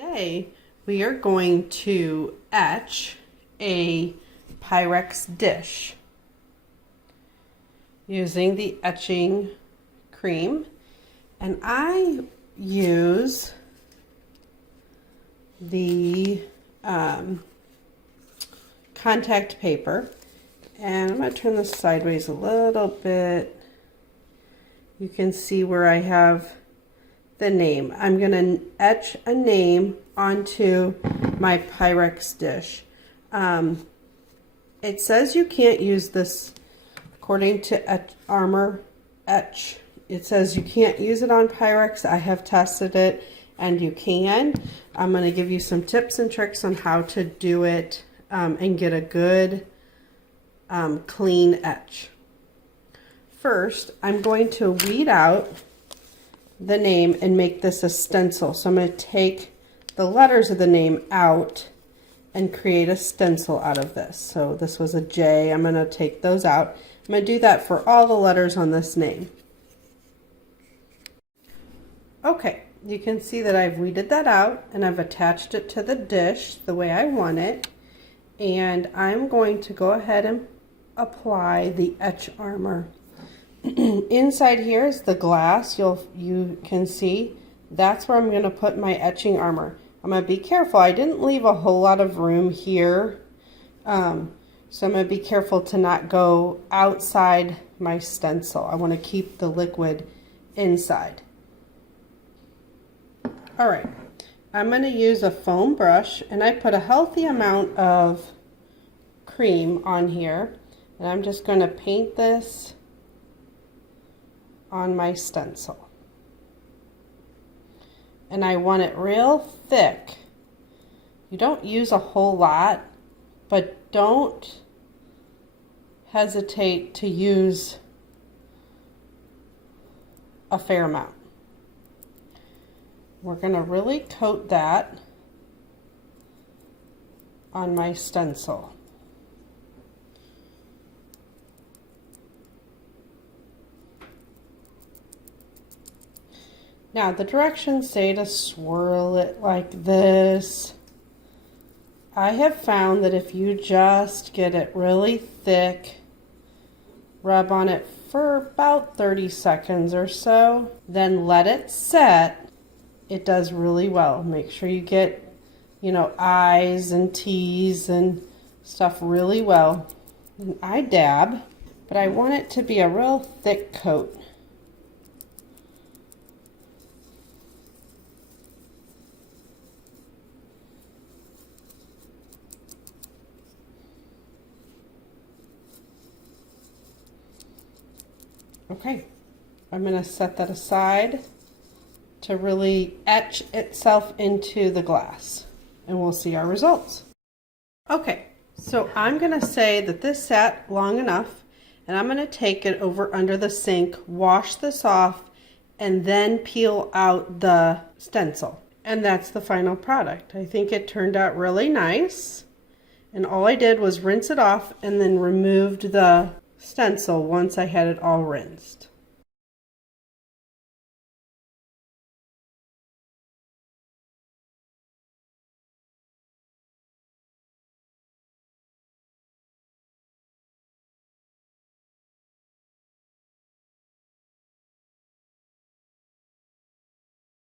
Today we are going to etch a pyrex dish using the etching cream, and I use the contact paper, and I'm going to turn this sideways a little bit. You can see where I have the name. I'm going to etch a name onto my pyrex dish. It says you can't use this, according to Armor Etch. It says you can't use it on pyrex. I have tested it and you can. I'm going to give you some tips and tricks on how to do it and get a good clean etch. First, I'm going to weed out the name and make this a stencil. So I'm going to take the letters of the name out and create a stencil out of this. So this was a J. I'm going to take those out. I'm going to do that for all the letters on this name. Okay, you can see that I've weeded that out and I've attached it to the dish the way I want it. And I'm going to go ahead and apply the etch armor. Inside here is the glass. You can see that's where I'm going to put my etching armor. I'm going to be careful. I didn't leave a whole lot of room here, so I'm going to be careful to not go outside my stencil. I want to keep the liquid inside. All right, I'm going to use a foam brush, and I put a healthy amount of cream on here, and I'm just going to paint this on my stencil. And I want it real thick. You don't use a whole lot, but don't hesitate to use a fair amount. We're going to really coat that on my stencil. Now the directions say to swirl it like this. I have found that if you just get it really thick, rub on it for about 30 seconds or so, then let it set, it does really well. Make sure you get, I's and T's and stuff really well. And I dab, but I want it to be a real thick coat. Okay, I'm going to set that aside to really etch itself into the glass, and we'll see our results. Okay, so I'm going to say that this sat long enough, and I'm going to take it over under the sink, wash this off, and then peel out the stencil. And that's the final product. I think it turned out really nice, and all I did was rinse it off and then removed the stencil once I had it all rinsed.